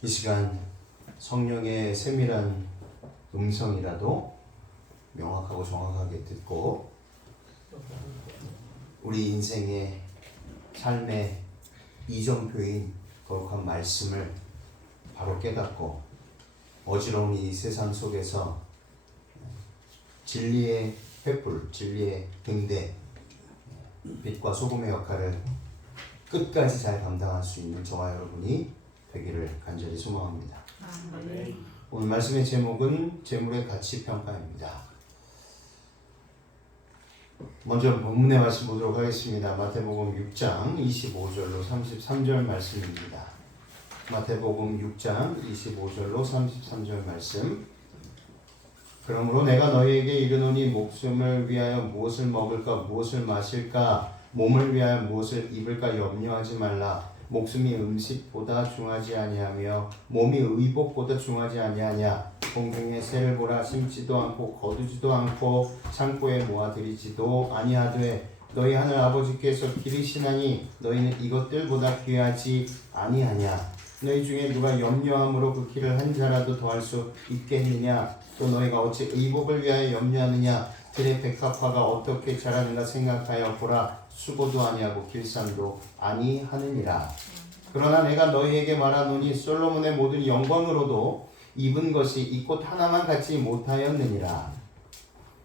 이 시간 성령의 세밀한 음성이라도 명확하고 정확하게 듣고 우리 인생의 삶의 이정표인 거룩한 말씀을 바로 깨닫고 어지러운 이 세상 속에서 진리의 횃불, 진리의 등대, 빛과 소금의 역할을 끝까지 잘 감당할 수 있는 저와 여러분이 되기를 간절히 소망합니다. 네. 오늘 말씀의 제목은 재물의 가치 평가입니다. 먼저 본문의 말씀 보도록 하겠습니다. 마태복음 6장 25절로 33절 말씀입니다. 마태복음 6장 25절로 33절 말씀. 그러므로 내가 너희에게 이르노니 목숨을 위하여 무엇을 먹을까 무엇을 마실까 몸을 위하여 무엇을 입을까 염려하지 말라. 목숨이 음식보다 중하지 아니하며 몸이 의복보다 중하지 아니하냐. 공중의 새를 보라. 심지도 않고 거두지도 않고 창고에 모아들이지도 아니하되 너희 하늘 아버지께서 기르시나니 너희는 이것들보다 귀하지 아니하냐. 너희 중에 누가 염려함으로 그 길을 한 자라도 더할 수 있겠느냐. 또 너희가 어찌 의복을 위하여 염려하느냐. 들의 백합화가 어떻게 자라는가 생각하여 보라. 수고도 아니하고 길쌈도 아니하느니라. 그러나 내가 너희에게 말하노니 솔로몬의 모든 영광으로도 입은 것이 이 꽃 하나만 갖지 못하였느니라.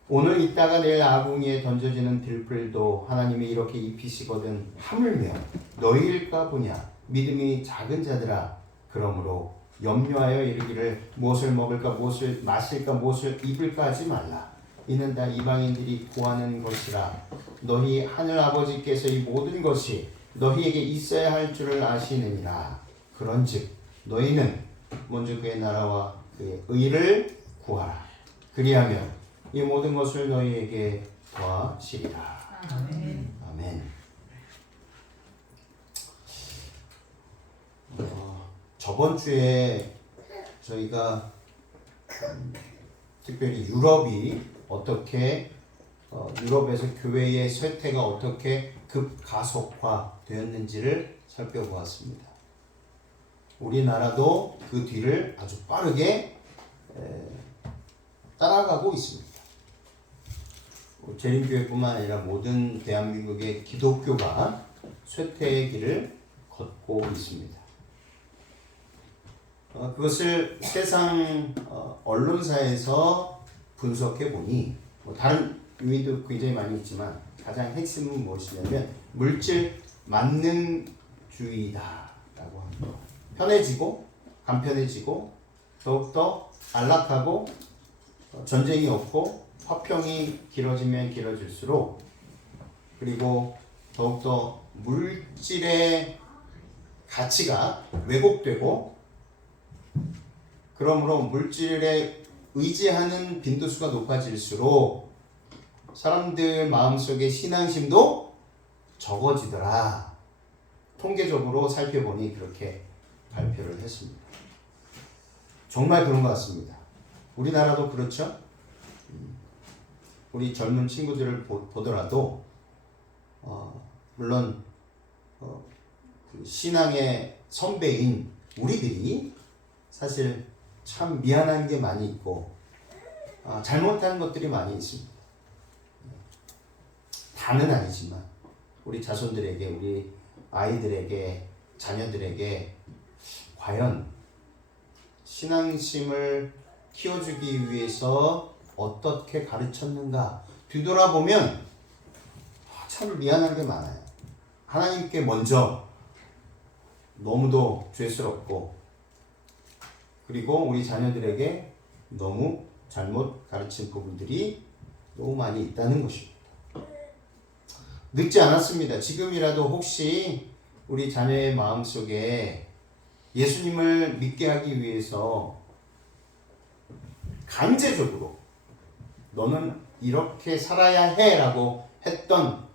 오늘 있다가 내일 아궁이에 던져지는 들풀도 하나님이 이렇게 입히시거든 하물며 너희일까 보냐. 믿음이 작은 자들아. 그러므로 염려하여 이르기를 무엇을 먹을까 무엇을 마실까 무엇을 입을까 하지 말라. 이는 다 이방인들이 구하는 것이라. 너희 하늘 아버지께서 이 모든 것이 너희에게 있어야 할 줄을 아시느니라. 그런즉 너희는 먼저 그의 나라와 그의 의를 구하라. 그리하면 이 모든 것을 너희에게 더하시리라. 아멘. 아멘. 저번 주에 저희가 특별히 유럽이 어떻게 유럽에서 교회의 쇠퇴가 어떻게 급가속화되었는지를 살펴보았습니다. 우리나라도 그 뒤를 아주 빠르게 따라가고 있습니다. 재림교회뿐만 아니라 모든 대한민국의 기독교가 쇠퇴의 길을 걷고 있습니다. 그것을 세상 언론사에서 분석해 보니 다른 의미도 굉장히 많이 있지만 가장 핵심은 무엇이냐면 물질 만능주의다라고 합니다. 편해지고 간편해지고 더욱더 안락하고 전쟁이 없고 화평이 길어지면 길어질수록 그리고 더욱더 물질의 가치가 왜곡되고 그러므로 물질에 의지하는 빈도수가 높아질수록 사람들 마음속에 신앙심도 적어지더라. 통계적으로 살펴보니 그렇게 발표를 했습니다. 정말 그런 것 같습니다. 우리나라도 그렇죠? 우리 젊은 친구들을 보더라도 물론 그 신앙의 선배인 우리들이 사실 참 미안한 게 많이 있고 잘못한 것들이 많이 있습니다. 다는 아니지만 우리 자손들에게 우리 아이들에게 자녀들에게 과연 신앙심을 키워주기 위해서 어떻게 가르쳤는가 뒤돌아보면 참 미안한 게 많아요. 하나님께 먼저 너무도 죄스럽고 그리고 우리 자녀들에게 너무 잘못 가르친 부분들이 너무 많이 있다는 것입니다. 늦지 않았습니다. 지금이라도 혹시 우리 자녀의 마음속에 예수님을 믿게 하기 위해서 강제적으로 너는 이렇게 살아야 해 라고 했던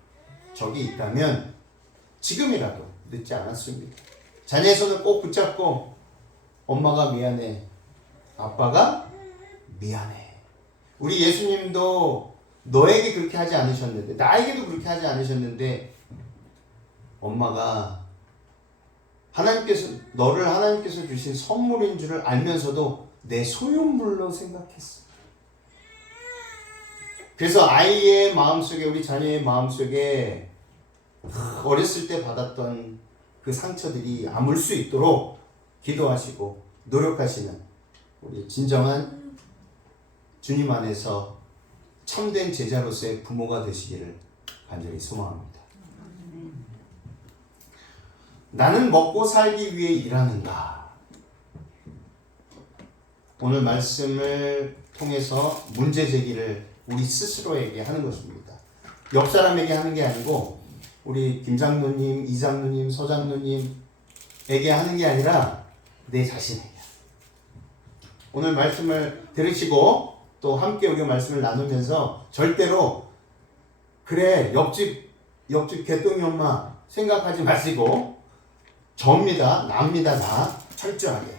적이 있다면 지금이라도 늦지 않았습니다. 자녀의 손을 꼭 붙잡고 엄마가 미안해. 아빠가 미안해. 우리 예수님도 너에게 그렇게 하지 않으셨는데 나에게도 그렇게 하지 않으셨는데 엄마가 너를 하나님께서 주신 선물인 줄을 알면서도 내 소유물로 생각했어. 그래서 아이의 마음속에, 우리 자녀의 마음속에 어렸을 때 받았던 그 상처들이 아물 수 있도록 기도하시고 노력하시는 우리 진정한 주님 안에서 참된 제자로서의 부모가 되시기를 간절히 소망합니다. 나는 먹고 살기 위해 일하는가? 오늘 말씀을 통해서 문제 제기를 우리 스스로에게 하는 것입니다. 옆 사람에게 하는 게 아니고 우리 김장로님, 이장로님, 서장로님에게 하는 게 아니라 내 자신에게. 오늘 말씀을 들으시고 또 함께 우리 말씀을 나누면서 절대로 그래 옆집 개똥이 엄마 생각하지 마시고 접니다. 납니다. 나 철저하게.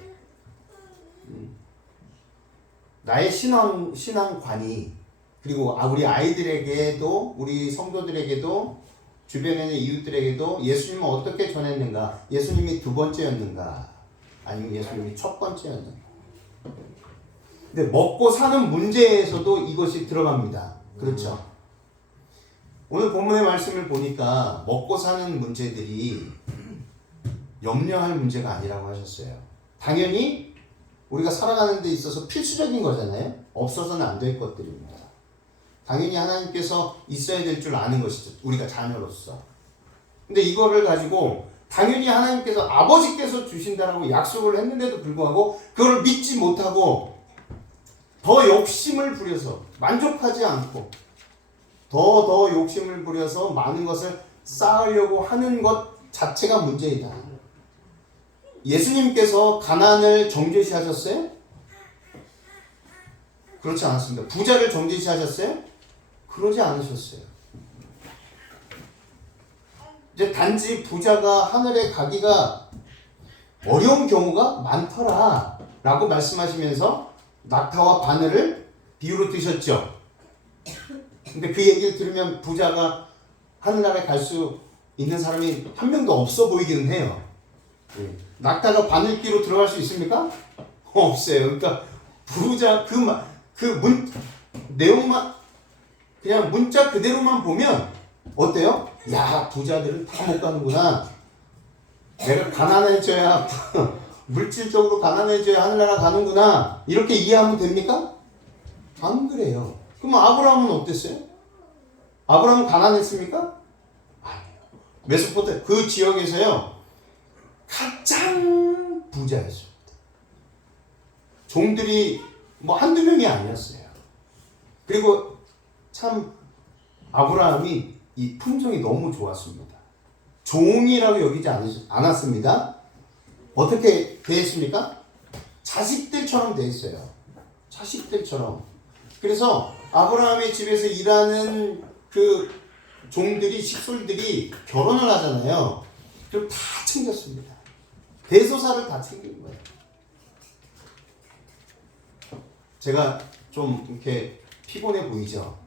나의 신앙관이 그리고 우리 아이들에게도 우리 성도들에게도 주변에 있는 이웃들에게도 예수님은 어떻게 전했는가? 예수님이 두 번째였는가? 아니면 예수님이 첫 번째였는가? 근데 먹고 사는 문제에서도 이것이 들어갑니다. 그렇죠? 오늘 본문의 말씀을 보니까 먹고 사는 문제들이 염려할 문제가 아니라고 하셨어요. 당연히 우리가 살아가는 데 있어서 필수적인 거잖아요. 없어서는 안 될 것들입니다. 당연히 하나님께서 있어야 될 줄 아는 것이죠. 우리가 자녀로서. 근데 이거를 가지고 당연히 하나님께서 아버지께서 주신다라고 약속을 했는데도 불구하고 그걸 믿지 못하고 더 욕심을 부려서 만족하지 않고 더 욕심을 부려서 많은 것을 쌓으려고 하는 것 자체가 문제이다. 예수님께서 가난을 정죄시하셨어요? 그렇지 않았습니다. 부자를 정죄시하셨어요? 그러지 않으셨어요. 이제 단지 부자가 하늘에 가기가 어려운 경우가 많더라 라고 말씀하시면서 낙타와 바늘을 비유로 드셨죠. 근데 그 얘기를 들으면 부자가 하늘나라에 갈 수 있는 사람이 한 명도 없어 보이기는 해요. 낙타가 바늘기로 들어갈 수 있습니까? 없어요. 그러니까 부자 내용만 그냥 문자 그대로만 보면 어때요? 야, 부자들은 다 못 가는구나. 내가 가난해져야 물질적으로 가난해져야 하늘나라 가는구나. 이렇게 이해하면 됩니까? 안 그래요. 그럼 아브라함은 어땠어요? 아브라함은 가난했습니까? 아니에요. 메소포타미아 그 지역에서요 가장 부자였습니다. 종들이 뭐 한두 명이 아니었어요. 그리고 참 아브라함이 이 품성이 너무 좋았습니다. 종이라고 여기지 않았습니다. 어떻게 대했습니까? 자식들처럼 대했어요. 자식들처럼. 그래서 아브라함의 집에서 일하는 그 종들이 식솔들이 결혼을 하잖아요. 그럼 다 챙겼습니다. 대소사를 다 챙긴 거예요. 제가 좀 이렇게 피곤해 보이죠?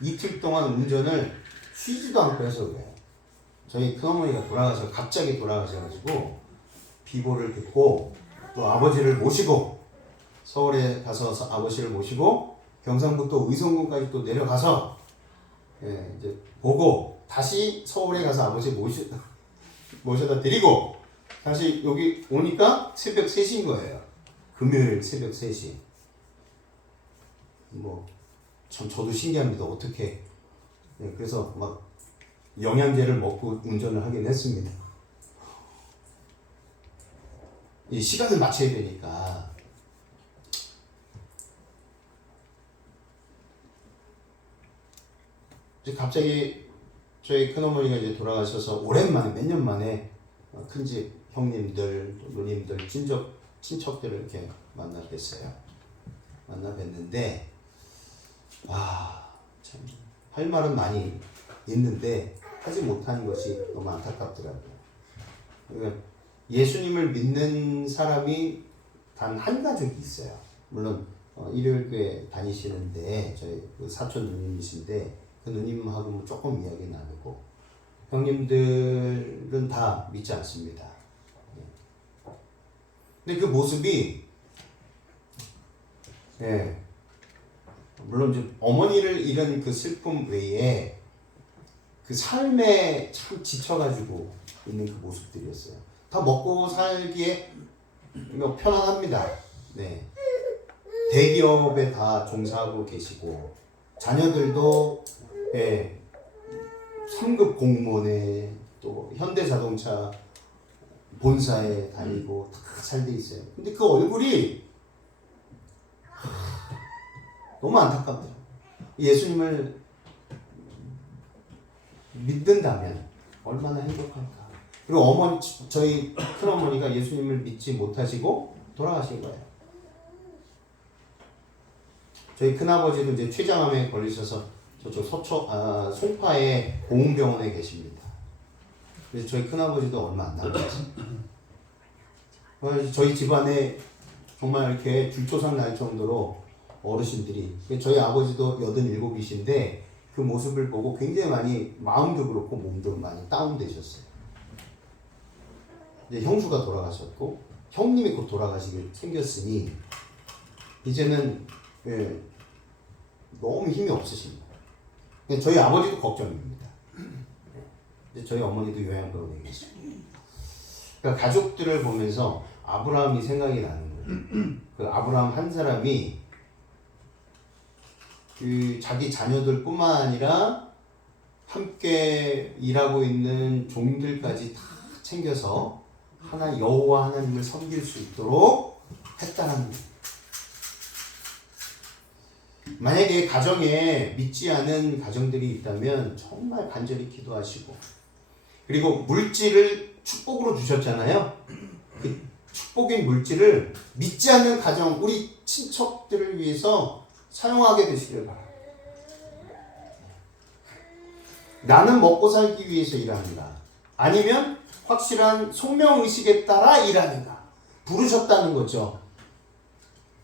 이틀 동안 운전을 쉬지도 않고 해서 그래요. 저희 큰어머니가 갑자기 돌아가셔가지고 비보를 듣고 또 아버지를 모시고 서울에 가서 아버지를 모시고 경상북도 의성군까지 또 내려가서 이제 보고 다시 서울에 가서 아버지 모셔다 드리고 다시 여기 오니까 새벽 3시인 거예요. 금요일 새벽 3시. 참 저도 신기합니다. 어떻게. 그래서 막 영양제를 먹고 운전을 하긴 했습니다. 이 시간을 맞춰야 되니까. 갑자기 저희 큰어머니가 이제 돌아가셔서 오랜만에 몇 년 만에 큰집 형님들, 누님들, 친척들을 이렇게 만나 뵀는데 참 할 말은 많이 있는데 하지 못하는 것이 너무 안타깝더라고요. 그러니까 예수님을 믿는 사람이 단 한 가족이 있어요. 물론 일요일교회 다니시는데 저희 그 사촌 누님이신데 그 누님하고 조금 이야기 나누고 형님들은 다 믿지 않습니다. 근데 그 모습이 물론 이제 어머니를 잃은 그 슬픔 외에 그 삶에 참 지쳐가지고 있는 그 모습들이었어요. 다 먹고 살기에 뭐 편안합니다. 네. 대기업에 다 종사하고 계시고 자녀들도 3급 공무원에 또 현대자동차 본사에 다니고 다 잘 돼 있어요. 근데 그 얼굴이 너무 안타깝더라고요. 예수님을 믿는다면 얼마나 행복할까. 그리고 어머니, 저희 큰어머니가 예수님을 믿지 못하시고 돌아가신 거예요. 저희 큰아버지도 이제 췌장암에 걸리셔서 저쪽 송파의 공흥병원에 계십니다. 그래서 저희 큰아버지도 얼마 안 남았어요. 저희 집안에 정말 이렇게 줄초상 날 정도로 어르신들이, 저희 아버지도 87이신데 그 모습을 보고 굉장히 많이 마음도 그렇고 몸도 많이 다운되셨어요. 이제 형수가 돌아가셨고 형님이 곧 돌아가시길 생겼으니 이제는 너무 힘이 없으십니다. 저희 아버지도 걱정입니다. 저희 어머니도 요양병원에 계시고. 그러니까 가족들을 보면서 아브라함이 생각이 나는 거예요. 그 아브라함 한 사람이 그 자기 자녀들뿐만 아니라 함께 일하고 있는 종들까지 다 챙겨서 여호와 하나님을 섬길 수 있도록 했다는 거예요. 만약에 가정에 믿지 않은 가정들이 있다면 정말 간절히 기도하시고, 그리고 물질을 축복으로 주셨잖아요. 그 축복인 물질을 믿지 않는 가정, 우리 친척들을 위해서 사용하게 되시길 바랍니다. 나는 먹고 살기 위해서 일하는가? 아니면 확실한 소명의식에 따라 일하는가? 부르셨다는 거죠.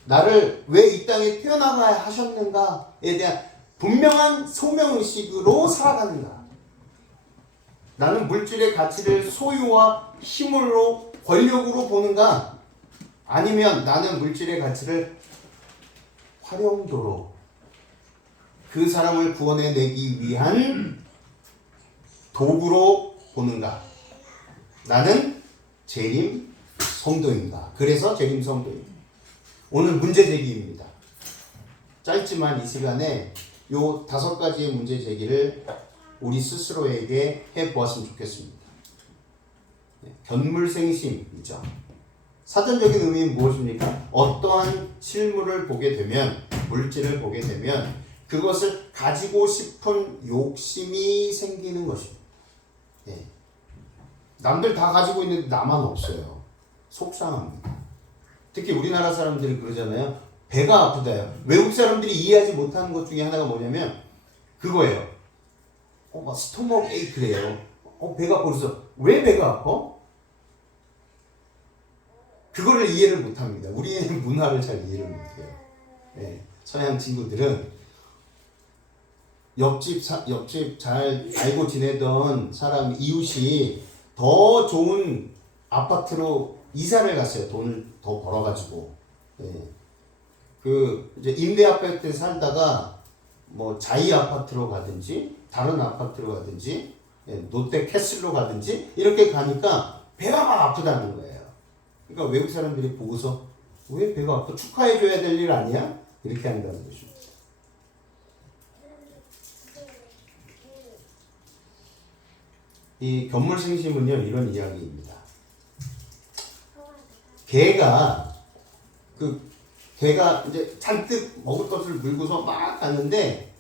나를 왜 이 땅에 태어나가야 하셨는가에 대한 분명한 소명의식으로 살아가는가? 나는 물질의 가치를 소유와 힘으로, 권력으로 보는가? 아니면 나는 물질의 가치를 활용도로 그 사람을 구원해내기 위한 도구로 보는가? 나는 재림 성도인가? 그래서 재림 성도입니다. 오늘 문제 제기입니다. 짧지만 이 시간에 요 5가지의 문제 제기를 우리 스스로에게 해보았으면 좋겠습니다. 견물생심이죠. 사전적인 의미는 무엇입니까? 어떠한 실물을 보게 되면, 물질을 보게 되면 그것을 가지고 싶은 욕심이 생기는 것입니다. 남들 다 가지고 있는데 나만 없어요. 속상합니다. 특히 우리나라 사람들이 그러잖아요. 배가 아프다요. 외국 사람들이 이해하지 못하는 것 중에 하나가 뭐냐면 그거예요. 막 스토먹 에이크래요. 배가 아파서 왜 배가 아파? 그거를 이해를 못합니다. 우리는 문화를 잘 이해를 못해요. 서양 친구들은 옆집 잘 알고 지내던 사람, 이웃이 더 좋은 아파트로 이사를 갔어요. 돈을 더 벌어가지고. 그 이제 임대 아파트에 살다가 뭐 자이 아파트로 가든지 다른 아파트로 가든지 롯데 캐슬로 가든지 이렇게 가니까 배가 막 아프다는 거예요. 그러니까 외국 사람들이 보고서 왜 배가 아파? 축하해줘야 될 일 아니야? 이렇게 한다는 것입니다. 이 견물생심은요, 이런 이야기입니다. 개가 이제 잔뜩 먹을 것을 물고서 막 갔는데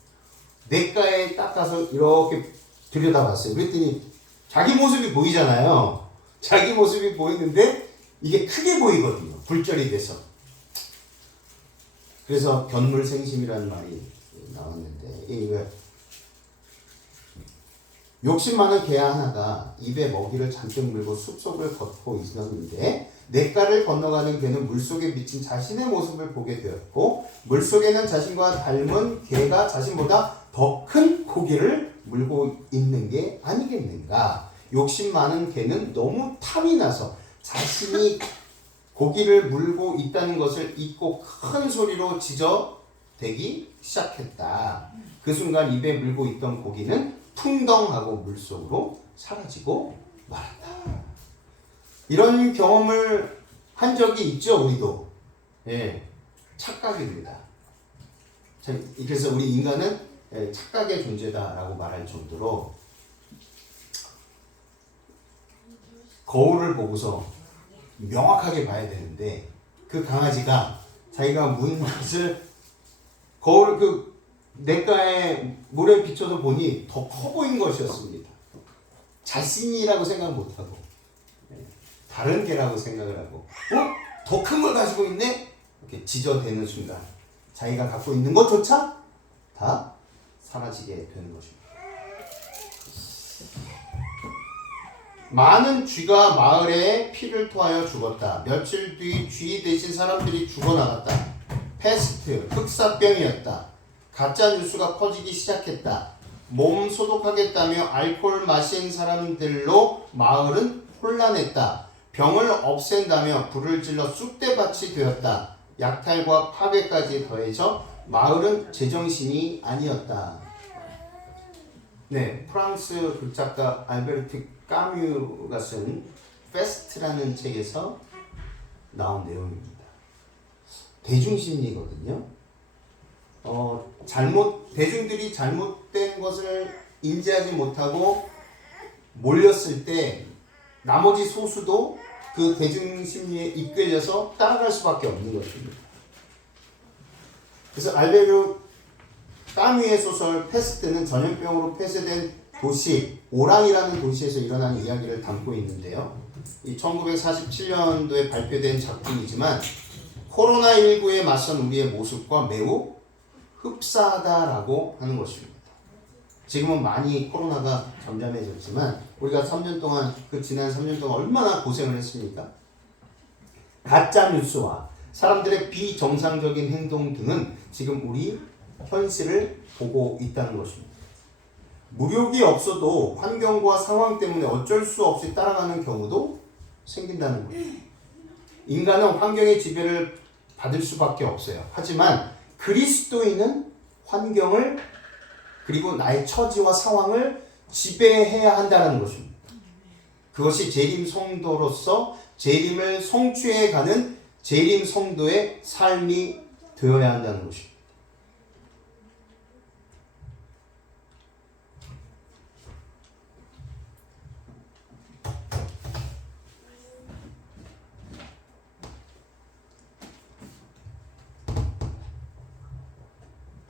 냇가에 딱 가서 이렇게 들여다봤어요. 그랬더니 자기 모습이 보이잖아요. 자기 모습이 보이는데 이게 크게 보이거든요. 굴절이 돼서. 그래서 견물생심이라는 말이 나왔는데, 이거 욕심 많은 개 하나가 입에 먹이를 잔뜩 물고 숲속을 걷고 있었는데 냇가를 건너가는 개는 물속에 비친 자신의 모습을 보게 되었고, 물속에는 자신과 닮은 개가 자신보다 더 큰 고기를 물고 있는 게 아니겠는가? 욕심 많은 개는 너무 탐이 나서 자신이 고기를 물고 있다는 것을 잊고 큰 소리로 짖어대기 시작했다. 그 순간 입에 물고 있던 고기는 풍덩하고 물속으로 사라지고 말았다. 이런 경험을 한 적이 있죠, 우리도. 예, 착각입니다. 그래서 우리 인간은 착각의 존재다라고 말할 정도로 거울을 보고서 명확하게 봐야 되는데 그 강아지가 자기가 문 것을 거울 그 냇가에 물에 비춰서 보니 더 커 보인 것이었습니다. 자신이라고 생각 못하고 다른 개라고 생각을 하고 더 큰 걸 가지고 있네? 이렇게 짖어대는 순간 자기가 갖고 있는 것조차 다 사라지게 되는 것입니다. 많은 쥐가 마을에 피를 토하여 죽었다. 며칠 뒤 쥐 대신 사람들이 죽어나갔다. 패스트, 흑사병이었다. 가짜 뉴스가 퍼지기 시작했다. 몸 소독하겠다며 알코올 마신 사람들로 마을은 혼란했다. 병을 없앤다며 불을 질러 쑥대밭이 되었다. 약탈과 파괴까지 더해져 마을은 제정신이 아니었다. 네, 프랑스 극작가 알베르트 까뮤가 쓴 페스트라는 책에서 나온 내용입니다. 대중심리거든요. 대중들이 잘못된 것을 인지하지 못하고 몰렸을 때 나머지 소수도 그 대중심리에 이끌려서 따라갈 수밖에 없는 것입니다. 그래서 알베르 까뮤의 소설 페스트는 전염병으로 폐쇄된 도시 오랑이라는 도시에서 일어나는 이야기를 담고 있는데요. 이 1947년도에 발표된 작품이지만 코로나19에 맞선 우리의 모습과 매우 흡사하다라고 하는 것입니다. 지금은 많이 코로나가 잠잠해졌지만 우리가 3년 동안 지난 3년 동안 얼마나 고생을 했습니까? 가짜 뉴스와 사람들의 비정상적인 행동 등은 지금 우리 현실을 보고 있다는 것입니다. 무력이 없어도 환경과 상황 때문에 어쩔 수 없이 따라가는 경우도 생긴다는 거예요. 인간은 환경의 지배를 받을 수밖에 없어요. 하지만 그리스도인은 환경을 그리고 나의 처지와 상황을 지배해야 한다는 것입니다. 그것이 재림 성도로서 재림을 성취해가는 재림 성도의 삶이 되어야 한다는 것입니다.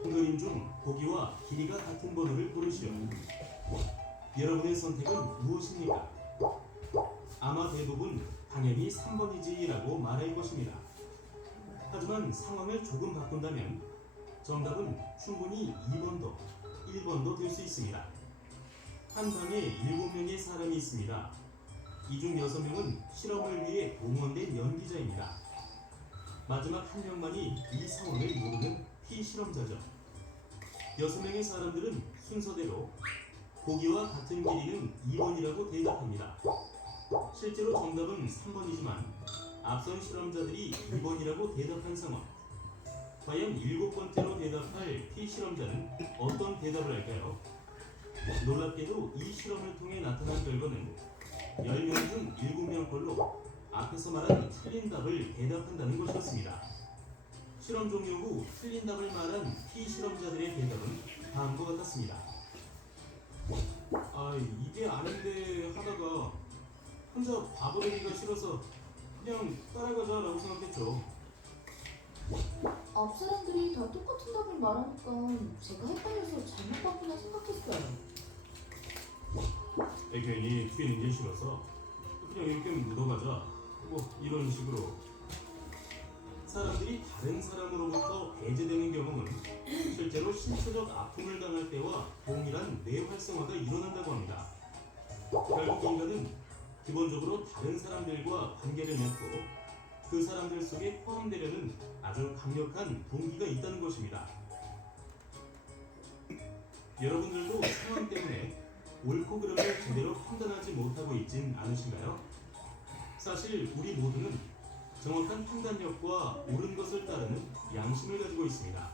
그림 중 보기와 길이가 같은 번호를 고르시오. 여러분의 선택은 무엇입니까? 아마 대부분 당연히 3번이지라고 말할 것입니다. 하지만 상황을 조금 바꾼다면 정답은 충분히 2번도 1번도 될 수 있습니다. 한 방에 7명의 사람이 있습니다. 이 중 6명은 실험을 위해 동원된 연기자입니다. 마지막 한 명만이 이 상황을 모르는 피실험자죠. 6명의 사람들은 순서대로 보기와 같은 길이는 2번이라고 대답합니다. 실제로 정답은 3번이지만 앞선 실험자들이 2번이라고 대답한 상황. 과연 7번째로 대답할 피실험자는 어떤 대답을 할까요? 놀랍게도 이 실험을 통해 나타난 결과는 10명 중 7명 꼴로 앞에서 말한 틀린 답을 대답한다는 것이었습니다. 실험 종료 후 틀린 답을 말한 피실험자들의 대답은 다음과 같았습니다. 이게 아닌데 하다가 혼자 바보 되기가 싫어서 그냥 따라가자라고 생각했죠. 앞 사람들이 다 똑같은 답을 말하니까 제가 헷갈려서 잘못 봤구나 생각했어요. 괜히 튀는 게 싫어서 그냥 이렇게 묻어가자 뭐 이런 식으로. 사람들이 다른 사람으로부터 배제되는 경험은 실제로 신체적 아픔을 당할 때와 동일한 뇌 활성화가 일어난다고 합니다. 결국 인간은 기본적으로 다른 사람들과 관계를 맺고 그 사람들 속에 포함되려는 아주 강력한 동기가 있다는 것입니다. 여러분들도 상황 때문에 옳고 그름을 제대로 판단하지 못하고 있진 않으신가요? 사실 우리 모두는 정확한 판단력과 옳은 것을 따르는 양심을 가지고 있습니다.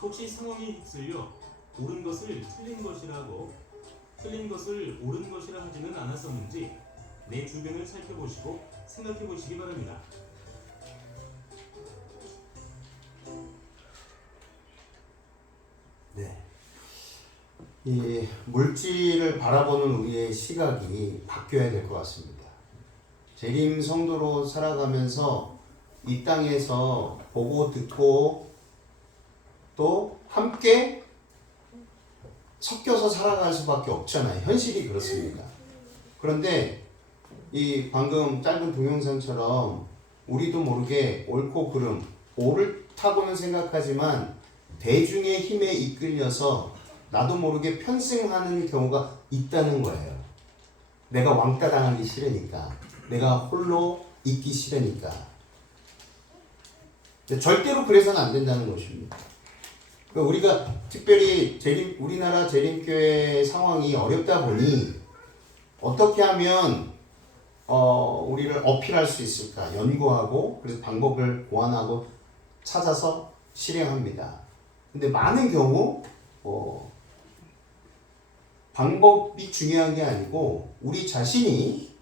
혹시 상황에 휩쓸려 옳은 것을 틀린 것이라고, 틀린 것을 옳은 것이라 하지는 않았었는지 내 주변을 살펴보시고 생각해 보시기 바랍니다. 네. 이 물질을 바라보는 우리의 시각이 바뀌어야 될 것 같습니다. 재림 성도로 살아가면서 이 땅에서 보고 듣고 또 함께 섞여서 살아갈 수밖에 없잖아요. 현실이 그렇습니다. 그런데 이 방금 짧은 동영상처럼 우리도 모르게 옳고 그름, 옳다고는 생각하지만 대중의 힘에 이끌려서 나도 모르게 편승하는 경우가 있다는 거예요. 내가 왕따 당하기 싫으니까, 내가 홀로 있기 싫으니까. 절대로 그래서는 안 된다는 것입니다. 우리가 특별히 우리나라 재림교회 상황이 어렵다 보니 어떻게 하면 우리를 어필할 수 있을까 연구하고, 그래서 방법을 고안하고 찾아서 실행합니다. 근데 많은 경우 방법이 중요한 게 아니고 우리 자신이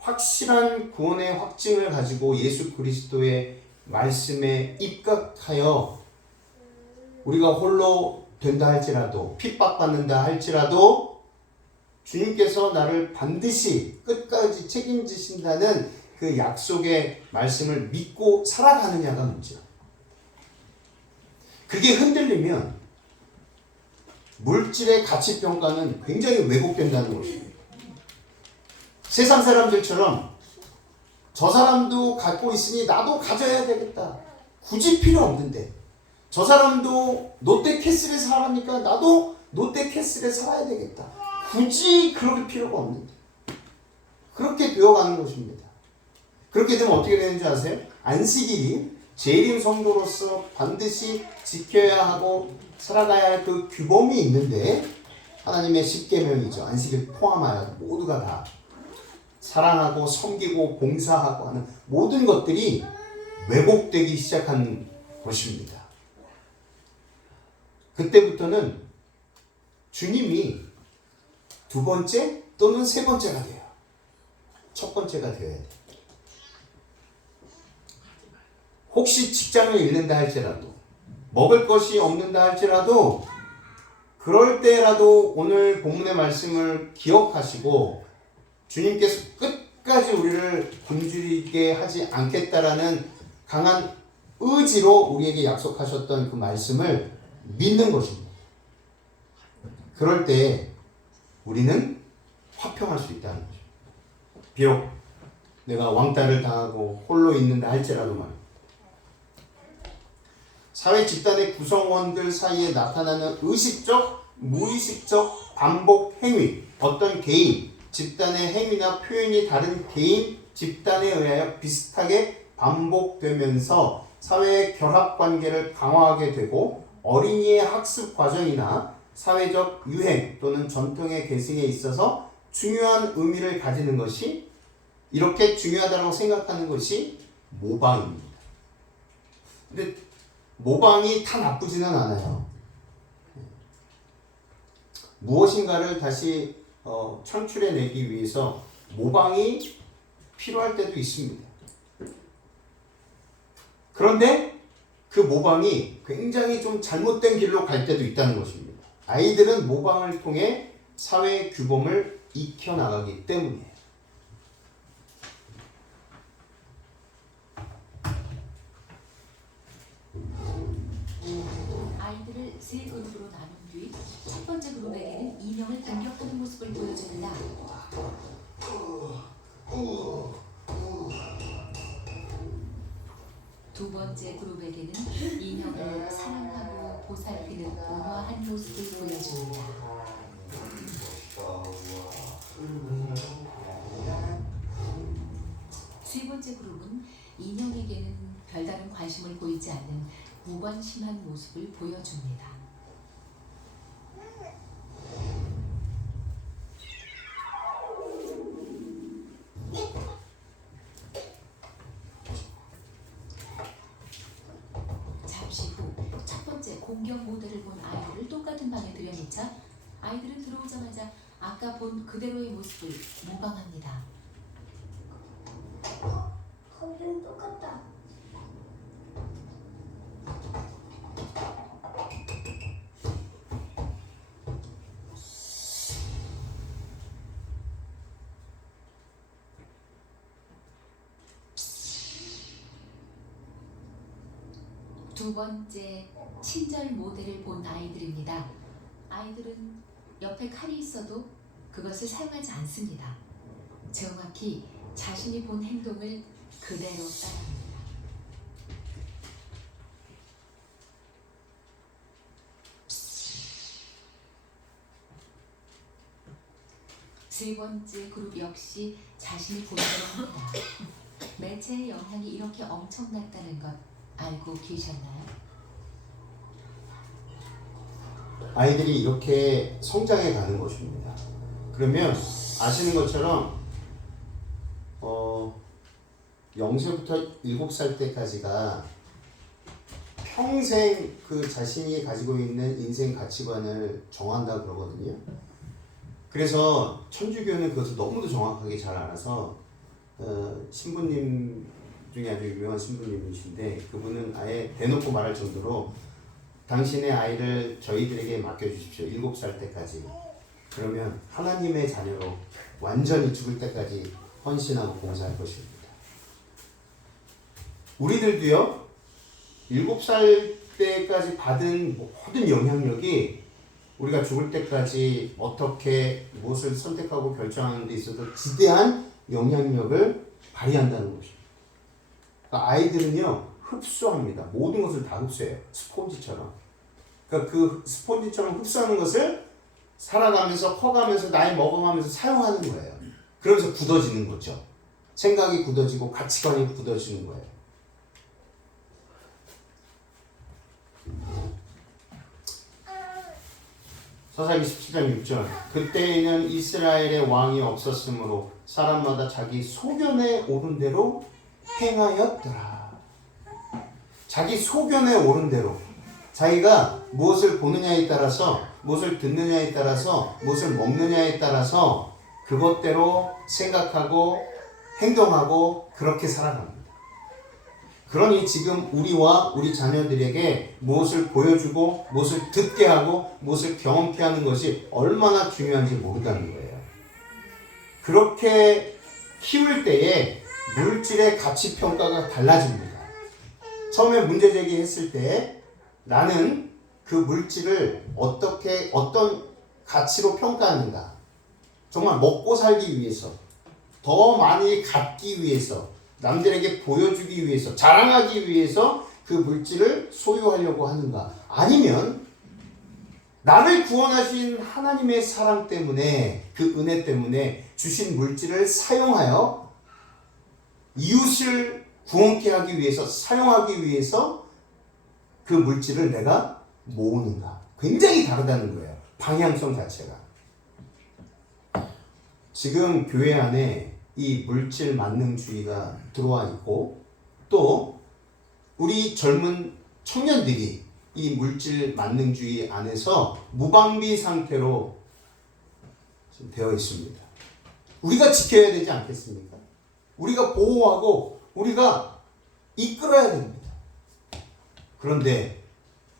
확실한 구원의 확증을 가지고 예수 그리스도의 말씀에 입각하여 우리가 홀로 된다 할지라도, 핍박받는다 할지라도 주님께서 나를 반드시 끝까지 책임지신다는 그 약속의 말씀을 믿고 살아가느냐가 문제야. 그게 흔들리면 물질의 가치평가는 굉장히 왜곡된다는 것입니다. 세상 사람들처럼 저 사람도 갖고 있으니 나도 가져야 되겠다. 굳이 필요 없는데. 저 사람도 롯데캐슬에 살았으니까 나도 롯데캐슬에 살아야 되겠다. 굳이 그럴 필요가 없는데. 그렇게 되어가는 것입니다. 그렇게 되면 어떻게 되는 줄 아세요? 안식일이 재림 성도로서 반드시 지켜야 하고 살아가야 할 그 규범이 있는데, 하나님의 십계명이죠. 안식일 포함하여 모두가 다 사랑하고 섬기고 봉사하고 하는 모든 것들이 왜곡되기 시작한 것입니다. 그때부터는 주님이 두 번째 또는 세 번째가 돼요. 첫 번째가 되어야 돼요. 혹시 직장을 잃는다 할지라도, 먹을 것이 없는다 할지라도, 그럴 때라도 오늘 본문의 말씀을 기억하시고 주님께서 끝까지 우리를 굶주리게 하지 않겠다라는 강한 의지로 우리에게 약속하셨던 그 말씀을 믿는 것입니다. 그럴 때 우리는 화평할 수 있다는 거죠. 비록 내가 왕따를 당하고 홀로 있는다 할지라도 말이에요. 사회 집단의 구성원들 사이에 나타나는 의식적, 무의식적 반복 행위, 어떤 개인, 집단의 행위나 표현이 다른 개인, 집단에 의하여 비슷하게 반복되면서 사회의 결합관계를 강화하게 되고 어린이의 학습 과정이나 사회적 유행 또는 전통의 계승에 있어서 중요한 의미를 가지는 것이, 이렇게 중요하다고 생각하는 것이 모방입니다. 근데 모방이 다 나쁘지는 않아요. 무엇인가를 다시 창출해내기 위해서 모방이 필요할 때도 있습니다. 그런데 그 모방이 굉장히 좀 잘못된 길로 갈 때도 있다는 것입니다. 아이들은 모방을 통해 사회 규범을 익혀나가기 때문이에요. 아이들을 세 그룹으로 나눈 뒤 첫 번째 그룹에게는 인형을 공격하는 모습을 보여줍니다. 두 번째 그룹에게는 인형을 사랑하고 보살피는 온화한 모습을 보여줍니다. 세 번째 그룹은 인형에게는 별다른 관심을 보이지 않는 무관심한 모습을 보여줍니다. 공격 모델을 본 아이들을 똑같은 방에 들여놓자 아이들은 들어오자마자 아까 본 그대로의 모습을 모방합니다. 거기는 똑같다. 두 번째, 친절 모델을 본 아이들입니다. 아이들은 옆에 칼이 있어도 그것을 사용하지 않습니다. 정확히 자신이 본 행동을 그대로 따라합니다. 세 번째 그룹 역시 자신이 본 대로 합니다. 매체의 영향이 이렇게 엄청났다는 것 알고 계셨나요? 아이들이 이렇게 성장해 가는 것입니다. 그러면 아시는 것처럼 0세부터 7살 때까지가 평생 그 자신이 가지고 있는 인생 가치관을 정한다 그러거든요. 그래서 천주교는 그것을 너무도 정확하게 잘 알아서 신부님 중에 아주 유명한 신부님이신데 그분은 아예 대놓고 말할 정도로 당신의 아이를 저희들에게 맡겨주십시오. 7살 때까지. 그러면 하나님의 자녀로 완전히 죽을 때까지 헌신하고 봉사할 것입니다. 우리들도요. 7살 때까지 받은 모든 영향력이 우리가 죽을 때까지 어떻게 무엇을 선택하고 결정하는 데 있어서 지대한 영향력을 발휘한다는 것입니다. 그러니까 아이들은요 흡수합니다. 모든 것을 다 흡수해요. 스폰지처럼. 그러니까 그 스폰지처럼 흡수하는 것을 살아가면서 커가면서 나이 먹어가면서 사용하는 거예요. 그러면서 굳어지는 거죠. 생각이 굳어지고 가치관이 굳어지는 거예요. 사사기 17장 6절 그때에는 이스라엘의 왕이 없었으므로 사람마다 자기 소견에 오른 대로 행하였더라. 자기 소견에 오른 대로 자기가 무엇을 보느냐에 따라서 무엇을 듣느냐에 따라서 무엇을 먹느냐에 따라서 그것대로 생각하고 행동하고 그렇게 살아갑니다. 그러니 지금 우리와 우리 자녀들에게 무엇을 보여주고 무엇을 듣게 하고 무엇을 경험케 하는 것이 얼마나 중요한지 모른다는 거예요. 그렇게 키울 때에 물질의 가치 평가가 달라집니다. 처음에 문제 제기했을 때 나는 그 물질을 어떤 가치로 평가하는가? 정말 먹고 살기 위해서, 더 많이 갖기 위해서, 남들에게 보여주기 위해서, 자랑하기 위해서 그 물질을 소유하려고 하는가? 아니면 나를 구원하신 하나님의 사랑 때문에, 그 은혜 때문에 주신 물질을 사용하여 이웃을 구원케 하기 위해서, 사용하기 위해서 그 물질을 내가 모으는가? 굉장히 다르다는 거예요. 방향성 자체가. 지금 교회 안에 이 물질 만능주의가 들어와 있고 또 우리 젊은 청년들이 이 물질 만능주의 안에서 무방비 상태로 지금 되어 있습니다. 우리가 지켜야 되지 않겠습니까? 우리가 보호하고 우리가 이끌어야 됩니다. 그런데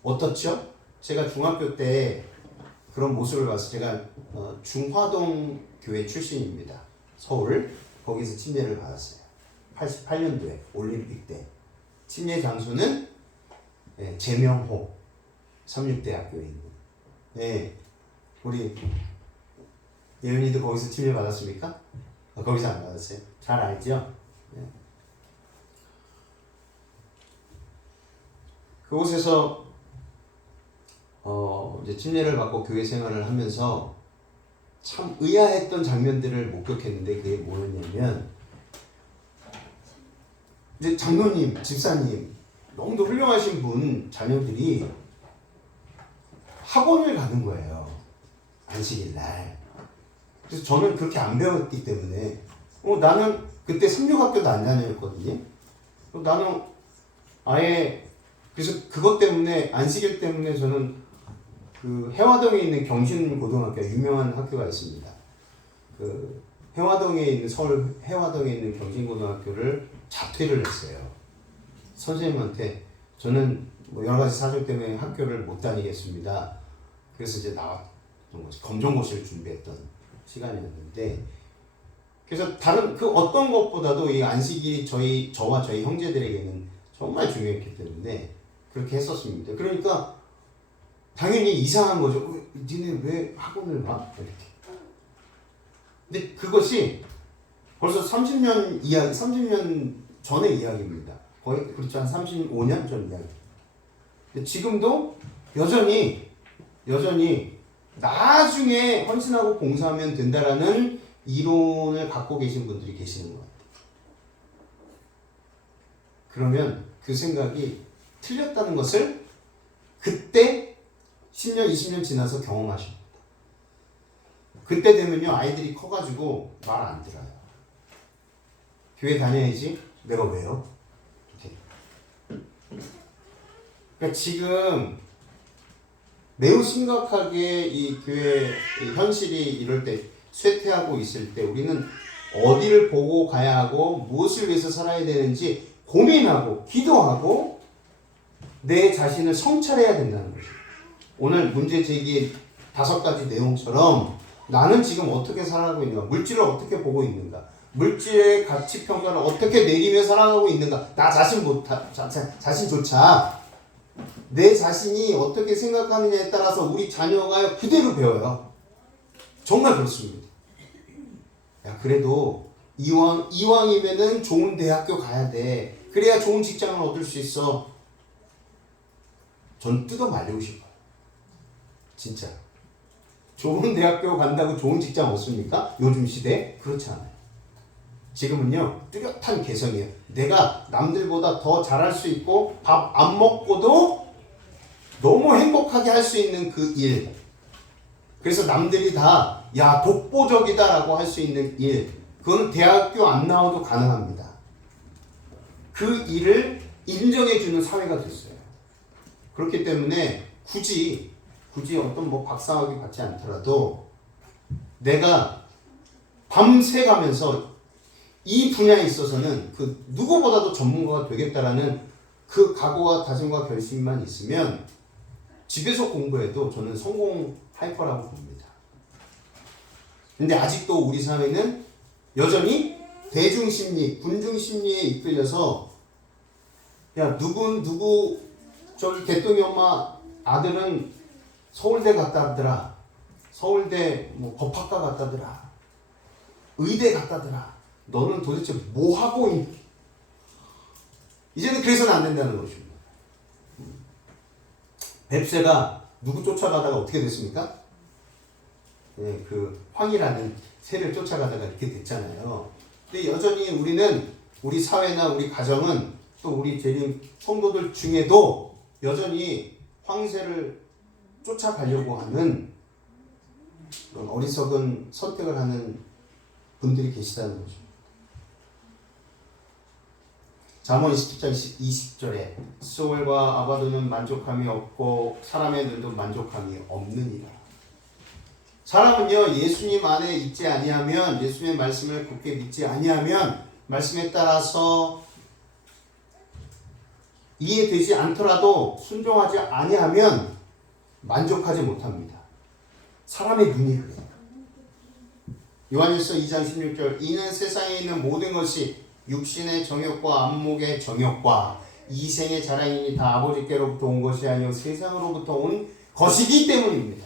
어떻죠? 제가 중학교 때 그런 모습을 봐서 제가 중화동 교회 출신입니다. 서울. 거기서 침례를 받았어요. 88년도에 올림픽 때. 침례 장소는 제명호 삼육대학교에 있는. 네, 우리 예은이도 거기서 침례 받았습니까? 거기서 안 받았어요? 잘 알죠? 네. 그곳에서 이제 침례를 받고 교회 생활을 하면서 참 의아했던 장면들을 목격했는데 그게 뭐였냐면 이제 장로님, 집사님 너무도 훌륭하신 분 자녀들이 학원을 가는 거예요. 안식일 날. 그래서 저는 그렇게 안 배웠기 때문에 나는 그때 삼육학교도 안 다녔거든요. 나는 아예 그래서 그것 때문에 안식일 때문에 저는 그 해화동에 있는 경신고등학교 유명한 학교가 있습니다. 그 해화동에 있는 서울 해화동에 있는 경신고등학교를 자퇴를 했어요. 선생님한테 저는 뭐 여러 가지 사정 때문에 학교를 못 다니겠습니다. 그래서 이제 나왔던 거지. 검정고시를 준비했던 시간이었는데, 그래서 다른 그 어떤 것보다도 이 안식이 저와 저희 형제들에게는 정말 중요했기 때문에 그렇게 했었습니다. 그러니까 당연히 이상한 거죠. 니네 왜 학원을 가? 이렇게. 근데 그것이 벌써 30년 전의 이야기입니다. 거의 그렇죠. 한 35년 전 이야기. 근데 지금도 여전히 나중에 헌신하고 봉사하면 된다라는 이론을 갖고 계신 분들이 계시는 것 같아요. 그러면 그 생각이 틀렸다는 것을 그때 10년, 20년 지나서 경험하십니다. 그때 되면요, 아이들이 커가지고 말 안 들어요. 교회 다녀야지. 내가 왜요? 그러니까 지금 매우 심각하게 이 교회 현실이 이럴 때 쇠퇴하고 있을 때 우리는 어디를 보고 가야 하고 무엇을 위해서 살아야 되는지 고민하고 기도하고 내 자신을 성찰해야 된다는 거죠. 오늘 문제 제기의 5가지 내용처럼 나는 지금 어떻게 살아가고 있는가, 물질을 어떻게 보고 있는가, 물질의 가치 평가를 어떻게 내리며 살아가고 있는가, 나 자신조차 내 자신이 어떻게 생각하느냐에 따라서 우리 자녀가 그대로 배워요. 정말 그렇습니다. 야, 그래도 이왕이면은 좋은 대학교 가야 돼. 그래야 좋은 직장을 얻을 수 있어. 전 뜯어 말리고 싶어요. 진짜. 좋은 대학교 간다고 좋은 직장 얻습니까? 요즘 시대? 그렇지 않아요. 지금은요, 뚜렷한 개성이에요. 내가 남들보다 더 잘할 수 있고 밥 안 먹고도 너무 행복하게 할 수 있는 그 일. 그래서 남들이 다 야, 독보적이다 라고 할 수 있는 일. 그건 대학교 안 나와도 가능합니다. 그 일을 인정해주는 사회가 됐어요. 그렇기 때문에 굳이 어떤 뭐 박사학위 받지 않더라도 내가 밤새 가면서 이 분야에 있어서는 그 누구보다도 전문가가 되겠다라는 그 각오와 다짐과 결심만 있으면 집에서 공부해도 저는 성공할 거라고 봅니다. 근데 아직도 우리 사회는 여전히 대중심리, 군중심리에 이끌려서 야, 누구 저기 개똥이 엄마 아들은 서울대 갔다 왔더라. 서울대 뭐 법학과 갔다 더라. 의대 갔다 더라. 너는 도대체 뭐 하고 있니? 이제는 그래서는 안 된다는 것입니다. 뱁새가 누구 쫓아가다가 어떻게 됐습니까? 네, 그 황이라는 새를 쫓아가다가 이렇게 됐잖아요. 근데 여전히 우리 사회나 우리 가정은 또 우리 재림 성도들 중에도 여전히 황새를 쫓아가려고 하는 그런 어리석은 선택을 하는 분들이 계시다는 거죠. 잠언 27장 20절에 소울과 아바도는 만족함이 없고 사람의 눈도 만족함이 없느니라. 사람은요, 예수님 안에 있지 아니하면, 예수님의 말씀을 굳게 믿지 아니하면, 말씀에 따라서 이해되지 않더라도 순종하지 아니하면 만족하지 못합니다. 사람의 눈이 그래요. 요한일서 2장 16절 이는 세상에 있는 모든 것이 육신의 정욕과 안목의 정욕과 이생의 자랑이니 다 아버지께로부터 온 것이 아니요 세상으로부터 온 것이기 때문입니다.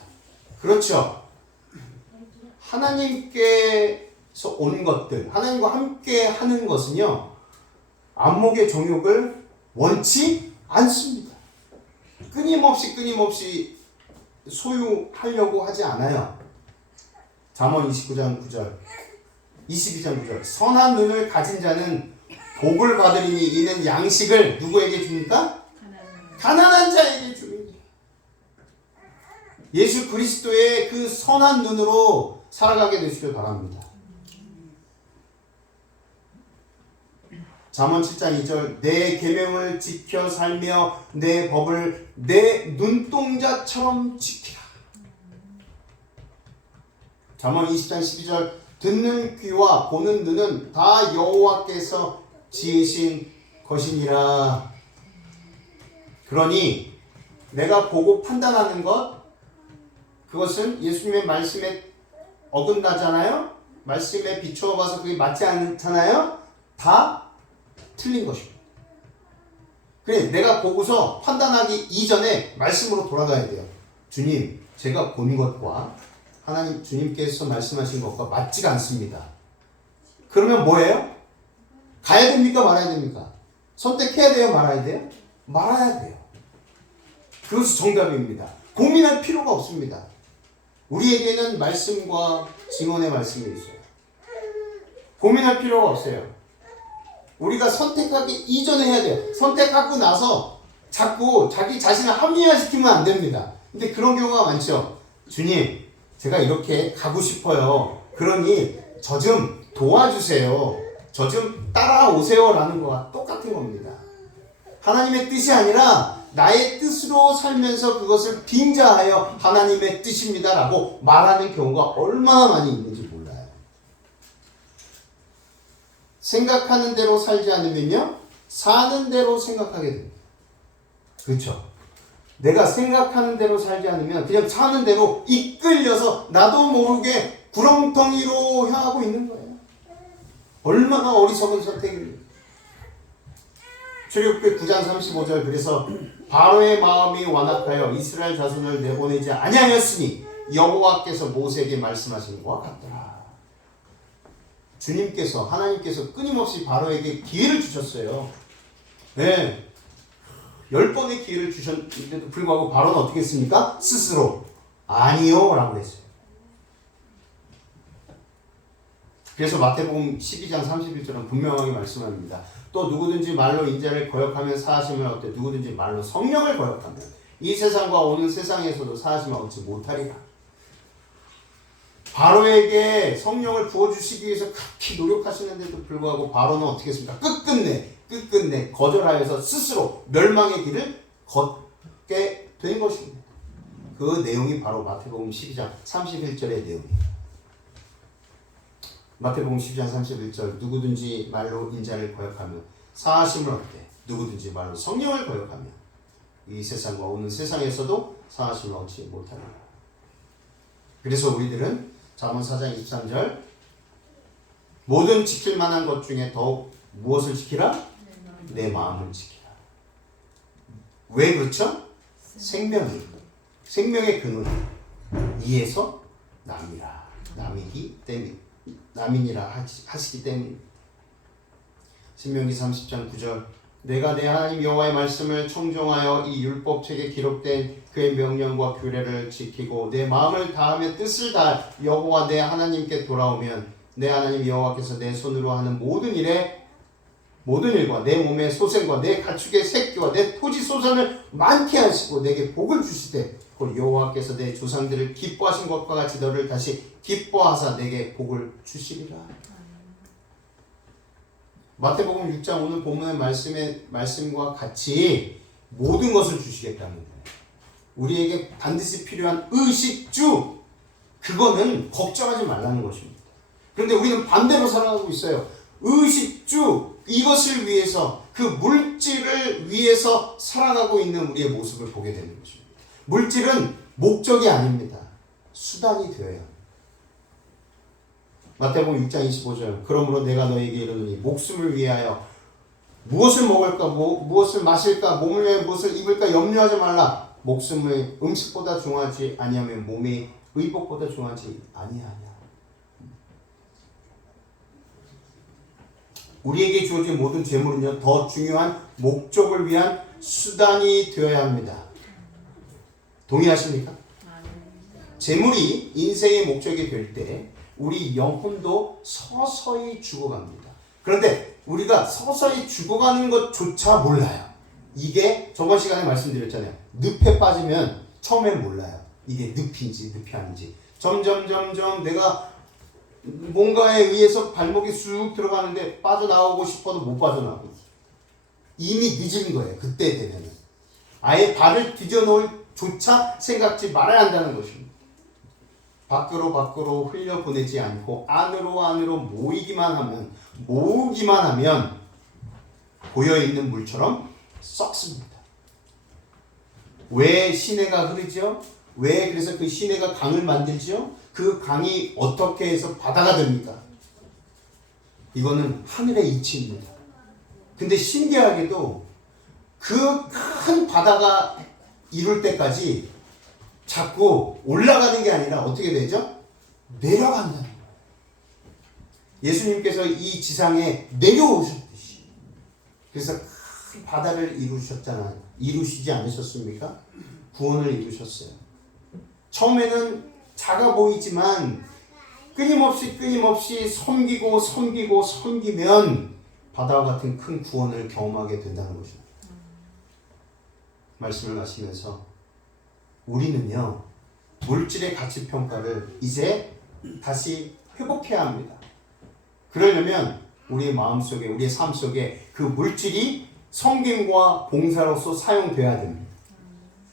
그렇죠. 하나님께서 온 것들, 하나님과 함께 하는 것은요, 안목의 정욕을 원치 않습니다. 끊임없이 소유하려고 하지 않아요. 잠언 29장 9절, 22장 9절. 선한 눈을 가진 자는 복을 받으리니 이는 양식을 누구에게 줍니까? 가난한 자에게 줍니다. 예수 그리스도의 그 선한 눈으로 살아가게 되시길 바랍니다. 잠언 7장 2절 내 계명을 지켜 살며 내 법을 내 눈동자처럼 지키라. 잠언 20장 12절 듣는 귀와 보는 눈은 다 여호와께서 지으신 것이니라. 그러니 내가 보고 판단하는 것, 그것은 예수님의 말씀에 어긋나잖아요. 말씀에 비추어 봐서 그게 맞지 않잖아요. 다 틀린 것입니다. 그래, 내가 보고서 판단하기 이전에 말씀으로 돌아가야 돼요. 주님, 제가 본 것과 하나님 주님께서 말씀하신 것과 맞지가 않습니다. 그러면 뭐예요? 가야 됩니까? 말아야 됩니까? 선택해야 돼요? 말아야 돼요? 말아야 돼요. 그것이 정답입니다. 고민할 필요가 없습니다. 우리에게는 말씀과 증언의 말씀이 있어요. 고민할 필요가 없어요. 우리가 선택하기 이전에 해야 돼요. 선택하고 나서 자꾸 자기 자신을 합리화시키면 안 됩니다. 근데 그런 경우가 많죠. 주님, 제가 이렇게 가고 싶어요. 그러니 저 좀 도와주세요. 저 좀 따라오세요. 라는 거와 똑같은 겁니다. 하나님의 뜻이 아니라 나의 뜻으로 살면서 그것을 빙자하여 하나님의 뜻입니다. 라고 말하는 경우가 얼마나 많이 있는지 몰라요. 생각하는 대로 살지 않으면요, 사는 대로 생각하게 됩니다. 그렇죠? 내가 생각하는 대로 살지 않으면 그냥 사는 대로 이끌려서 나도 모르게 구렁텅이로 향하고 있는 거예요. 얼마나 어리석은 선택입니까? 출애굽기 9장 35절 그래서 바로의 마음이 완악하여 이스라엘 자손을 내보내지 아니하였으니 여호와께서 모세에게 말씀하신 것과 같더라. 주님께서 하나님께서 끊임없이 바로에게 기회를 주셨어요. 네, 10번의 기회를 주셨는데도 불구하고 바로는 어떻게 했습니까? 스스로 아니요 라고 했어요. 그래서 마태복음 12장 31절은 분명하게 말씀합니다. 또 누구든지 말로 인자를 거역하면 사하심을 얻되 누구든지 말로 성령을 거역하면 이 세상과 오는 세상에서도 사하심을 얻지 못하리라. 바로에게 성령을 부어주시기 위해서 그렇게 노력하시는데도 불구하고 바로는 어떻게 했습니까? 끝끝내 거절하여서 스스로 멸망의 길을 걷게 된 것입니다. 그 내용이 바로 마태복음 12장 31절의 내용입니다. 마태복음 12장 31절 누구든지 말로 인자를 거역하면 사하심을 얻되 누구든지 말로 성령을 거역하면 이 세상과 오는 세상에서도 사하심을 얻지 못하리라. 그래서 우리들은 잠언 4장 23절 모든 지킬 만한 것 중에 더욱 무엇을 지키라? 내 마음을 지키라. 왜 그렇죠? 생명의 근원 이에서 남이라. 남이니라 하시기 때문에 신명기 30장 9절 내가 내 하나님 여호와의 말씀을 청종하여 이 율법책에 기록된 그의 명령과 규례를 지키고 내 마음을 다하며 뜻을 다하 여호와 내 하나님께 돌아오면 내 하나님 여호와께서 내 손으로 하는 모든 일과 내 몸의 소생과 내 가축의 새끼와 내 토지 소산을 많게 하시고 내게 복을 주시되 곧 여호와께서 내 조상들을 기뻐하신 것과 같이 너를 다시 기뻐하사 내게 복을 주시리라. 마태복음 6장 오늘 본문의 말씀과 같이 모든 것을 주시겠다는 거예요. 우리에게 반드시 필요한 의식주, 그거는 걱정하지 말라는 것입니다. 그런데 우리는 반대로 살아가고 있어요. 의식주, 이것을 위해서, 그 물질을 위해서 살아가고 있는 우리의 모습을 보게 되는 것입니다. 물질은 목적이 아닙니다. 수단이 되어야 합니다. 마태복음 6장 25절 그러므로 내가 너에게 이르노니 목숨을 위하여 무엇을 먹을까 무엇을 마실까 몸을 위해 무엇을 입을까 염려하지 말라. 목숨을 음식보다 중요하지 아니하면 몸이 의복보다 중요하지 아니하냐. 우리에게 주어진 모든 재물은요 더 중요한 목적을 위한 수단이 되어야 합니다. 동의하십니까? 재물이 인생의 목적이 될 때 우리 영혼도 서서히 죽어갑니다. 그런데 우리가 서서히 죽어가는 것조차 몰라요. 이게 저번 시간에 말씀드렸잖아요. 늪에 빠지면 처음엔 몰라요. 이게 늪인지 늪이 아닌지. 점점 내가 뭔가에 의해서 발목이 쑥 들어가는데 빠져나오고 싶어도 못 빠져나오고 이미 늦은 거예요. 그때 되면은 아예 발을 뒤져놓을 조차 생각지 말아야 한다는 것입니다. 밖으로 흘려보내지 않고 안으로 모으기만 하면 고여있는 물처럼 썩습니다. 왜 시내가 흐르죠? 왜 그래서 그 시내가 강을 만들죠? 그 강이 어떻게 해서 바다가 됩니까? 이거는 하늘의 이치입니다. 근데 신기하게도 그 큰 바다가 이룰 때까지 자꾸 올라가는 게 아니라 어떻게 되죠? 내려간다는 거예요. 예수님께서 이 지상에 내려오셨듯이. 그래서 큰 바다를 이루시지 않으셨습니까? 구원을 이루셨어요. 처음에는 작아 보이지만 끊임없이 섬기면 바다와 같은 큰 구원을 경험하게 된다는 것입니다. 말씀을 마시면서 우리는요, 물질의 가치 평가를 이제 다시 회복해야 합니다. 그러려면 우리의 마음속에, 우리의 삶 속에 그 물질이 섬김과 봉사로서 사용돼야 됩니다.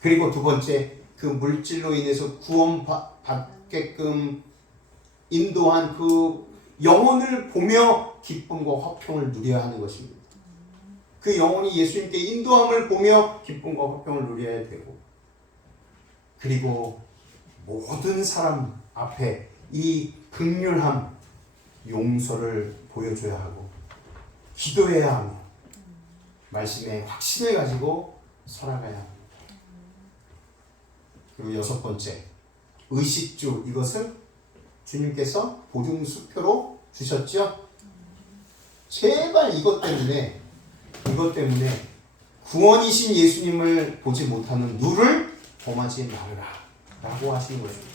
그리고 두 번째, 그 물질로 인해서 구원받게끔 인도한 그 영혼을 보며 기쁨과 화평을 누려야 하는 것입니다. 그 영혼이 예수님께 인도함을 보며 기쁨과 화평을 누려야 되고, 그리고 모든 사람 앞에 이 긍휼함, 용서를 보여줘야 하고 기도해야 하며 말씀에 확신을 가지고 살아가야 합니다. 그리고 여섯 번째, 의식주, 이것을 주님께서 보증수표로 주셨죠. 제발 이것 때문에 구원이신 예수님을 보지 못하는 누를 범하지 말으라 라고 하시는 것입니다.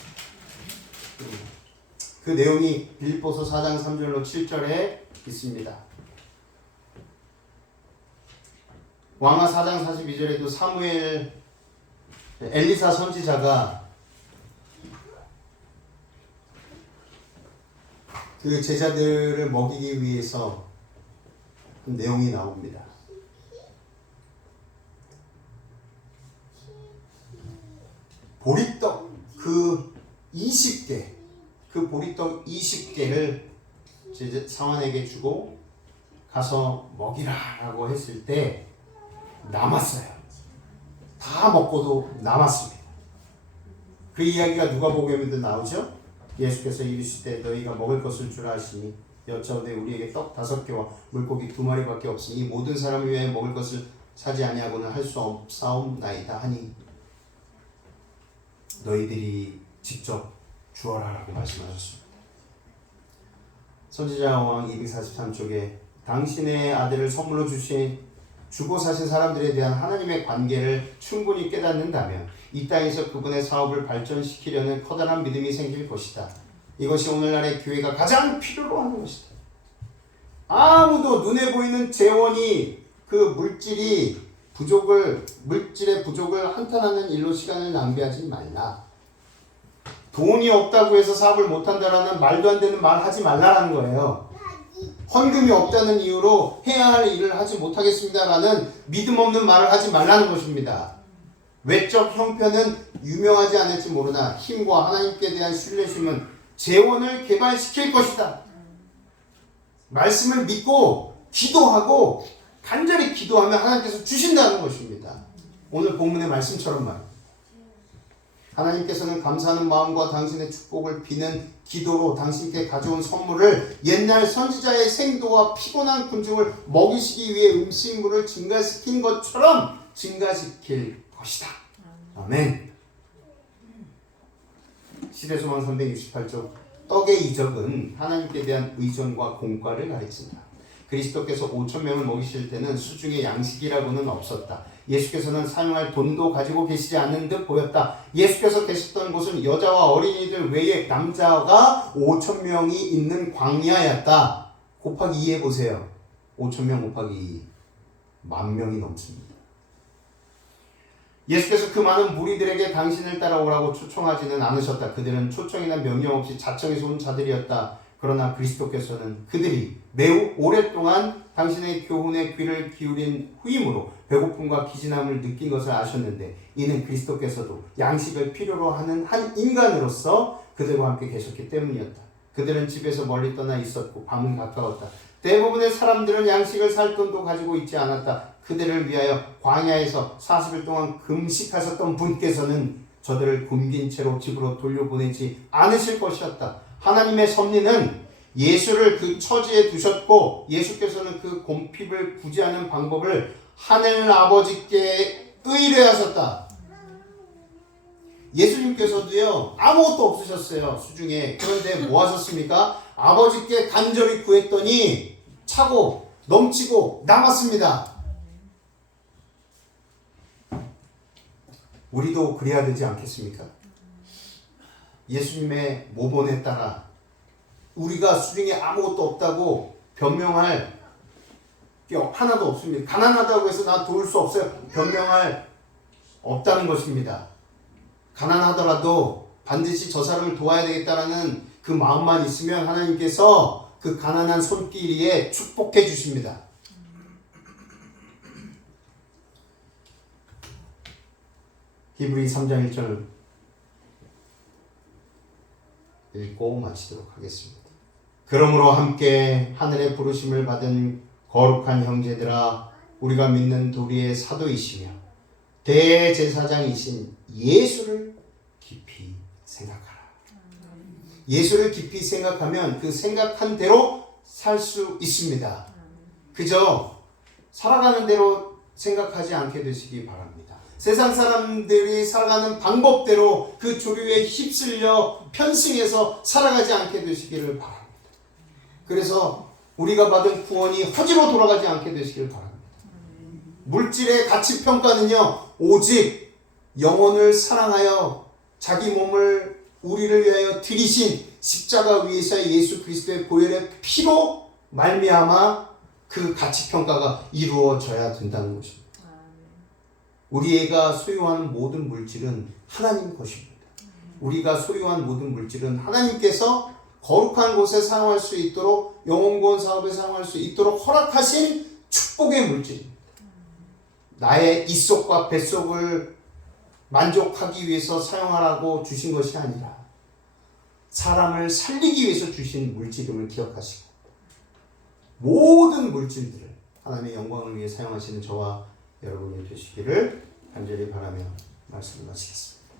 그 내용이 빌립보서 4장 3절로 7절에 있습니다. 왕하 4장 42절에도 엘리사 선지자가 그 제자들을 먹이기 위해서 그 내용이 나옵니다. 보리떡 그 20개, 그 보리떡 20개를 사환에게 주고 가서 먹이라라고 했을 때 남았어요. 다 먹고도 남았습니다. 그 이야기가 누가복음에도 나오죠. 예수께서 이르시되 너희가 먹을 것을 주라 하시니 여짜오되 우리에게 떡 5개와 물고기 2마리밖에 없으니 모든 사람을 위하여 먹을 것을 사지 아니하고는 할 수 없사옵나이다 하니 너희들이 직접 주어라 라고 말씀하셨습니다. 선지자 왕 243쪽에 당신의 아들을 선물로 주고 사신 사람들에 대한 하나님의 관계를 충분히 깨닫는다면 이 땅에서 그분의 사업을 발전시키려는 커다란 믿음이 생길 것이다. 이것이 오늘날의 교회가 가장 필요로 하는 것이다. 아무도 눈에 보이는 재원이 그 물질의 부족을 한탄하는 일로 시간을 낭비하지 말라. 돈이 없다고 해서 사업을 못한다라는 말도 안 되는 말 하지 말라라는 거예요. 헌금이 없다는 이유로 해야 할 일을 하지 못하겠습니다라는 믿음 없는 말을 하지 말라는 것입니다. 외적 형편은 유명하지 않을지 모르나 힘과 하나님께 대한 신뢰심은 재원을 개발시킬 것이다. 말씀을 믿고 기도하고 간절히 기도하면 하나님께서 주신다는 것입니다. 오늘 본문의 말씀처럼 말입니다. 하나님께서는 감사하는 마음과 당신의 축복을 비는 기도로 당신께 가져온 선물을 옛날 선지자의 생도와 피곤한 군중을 먹이시기 위해 음식물을 증가시킨 것처럼 증가시킬 것이다. 아멘. 시대소망 368쪽 떡의 이적은 하나님께 대한 의존과 공과를 가르친다. 그리스도께서 5,000명을 먹이실 때는 수중에 양식이라고는 없었다. 예수께서는 사용할 돈도 가지고 계시지 않는 듯 보였다. 예수께서 계셨던 곳은 여자와 어린이들 외에 남자가 5,000명이 있는 광야였다. 곱하기 2 해보세요. 5,000명 곱하기 2. 10,000명이 넘습니다. 예수께서 그 많은 무리들에게 당신을 따라오라고 초청하지는 않으셨다. 그들은 초청이나 명령 없이 자청해서 온 자들이었다. 그러나 그리스도께서는 그들이 매우 오랫동안 당신의 교훈에 귀를 기울인 후임으로 배고픔과 기진함을 느낀 것을 아셨는데 이는 그리스도께서도 양식을 필요로 하는 한 인간으로서 그들과 함께 계셨기 때문이었다. 그들은 집에서 멀리 떠나 있었고 밤은 가까웠다. 대부분의 사람들은 양식을 살 돈도 가지고 있지 않았다. 그들을 위하여 광야에서 40일 동안 금식하셨던 분께서는 저들을 굶긴 채로 집으로 돌려보내지 않으실 것이었다. 하나님의 섭리는 예수를 그 처지에 두셨고 예수께서는 그 곰핍을 구제하는 방법을 하늘 아버지께 의뢰하셨다. 예수님께서도요 아무것도 없으셨어요 수중에. 그런데 뭐 하셨습니까? 아버지께 간절히 구했더니 차고 넘치고 남았습니다. 우리도 그래야 되지 않겠습니까? 예수님의 모본에 따라 우리가 수중에 아무것도 없다고 변명할 게 하나도 없습니다. 가난하다고 해서 나 도울 수 없어요. 변명할 없다는 것입니다. 가난하더라도 반드시 저 사람을 도와야 되겠다라는 그 마음만 있으면 하나님께서 그 가난한 손길에 축복해 주십니다. 히브리 3장 1절 읽고 마치도록 하겠습니다. 그러므로 함께 하늘의 부르심을 받은 거룩한 형제들아, 우리가 믿는 도리의 사도이시며 대제사장이신 예수를 깊이 생각하라. 예수를 깊이 생각하면 그 생각한 대로 살 수 있습니다. 그저 살아가는 대로 생각하지 않게 되시기 바랍니다. 세상 사람들이 살아가는 방법대로 그 조류에 휩쓸려 편승해서 살아가지 않게 되시기를 바랍니다. 그래서 우리가 받은 구원이 허지로 돌아가지 않게 되시기를 바랍니다. 물질의 가치평가는요 오직 영혼을 사랑하여 자기 몸을 우리를 위하여 들이신 십자가 위에서의 예수 그리스도의 보혈의 피로 말미암아 그 가치평가가 이루어져야 된다는 것입니다. 우리가 소유한 모든 물질은 하나님 것입니다. 우리가 소유한 모든 물질은 하나님께서 거룩한 곳에 사용할 수 있도록 영혼구원 사업에 사용할 수 있도록 허락하신 축복의 물질입니다. 나의 이속과 뱃속을 만족하기 위해서 사용하라고 주신 것이 아니라 사람을 살리기 위해서 주신 물질임을 기억하시고 모든 물질들을 하나님의 영광을 위해 사용하시는 저와 여러분이 되시기를 간절히 바라며 말씀을 마치겠습니다.